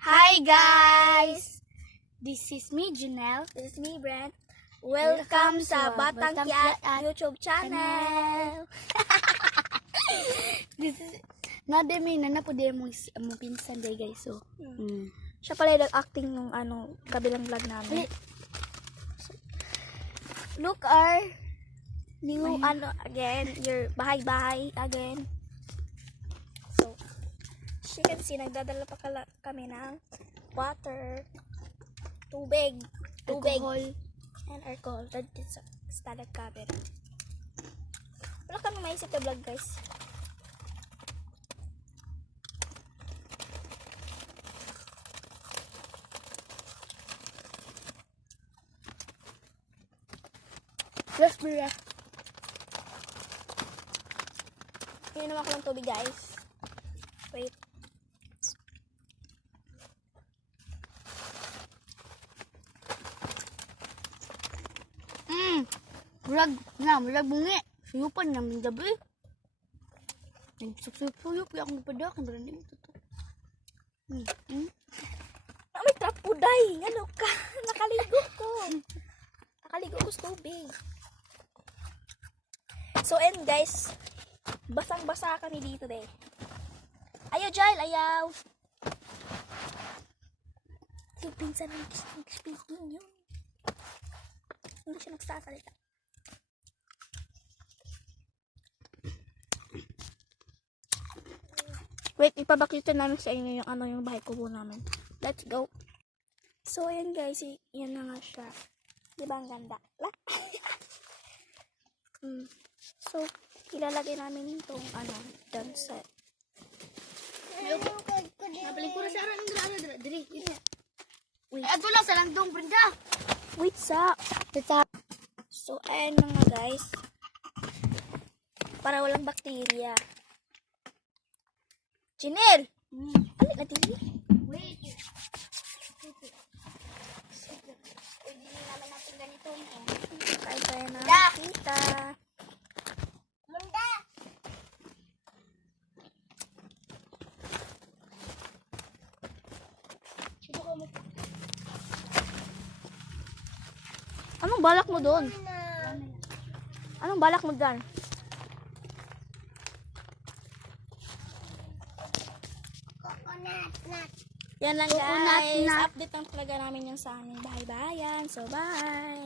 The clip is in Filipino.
Hi guys! This is me, Janelle. This is me, Brent. Welcome sa Batang Kiat YouTube channel. This is nademi na po din mo pinsan day guys. So, Siya pala yung acting nung kabilang vlog namin. Look our new again, your bahay-bahay again. So, as you can see, nagdadala pa kami ng water, tubig, alcohol, and alcohol. That is a standard cabin. Wala kami maisip na vlog, guys. let's be right. Ininom ako ng tubig, guys. Wait. Murag bungi. Suyupan namin gabi. Nagsuyup-suyup. Kaya akong napadak. Ang berani mo ito. May trap uday. Ano ka? Nakaligo ko. Nakaligo ko sa tubig. So, and guys, basang-basa kami dito, eh. Ayaw, Jail. Ayaw. Yung pinsan ng speaking yun. Hindi siya nagsasalita. Wait, ipabakyutin namin sa inyo yung bahay kubo namin. Let's go. So, ayan guys, yan na nga siya. Diba ang ganda? So, ilalagay namin itong dun sa... Nabalik ko na sa aran. Dali. Wait. Ato lang sa langdong, Brenda. Wait sa... So, ayan na nga guys. Para walang bakterya. Jinel! Alit na din. Wait. Pwede naman natin ganito. Kain tayo na kita. Munda! Anong balak mo doon? Anong balak mo dyan? Yan lang guys. Update lang talaga namin yung sa aming bahay-bahayan. So, bye!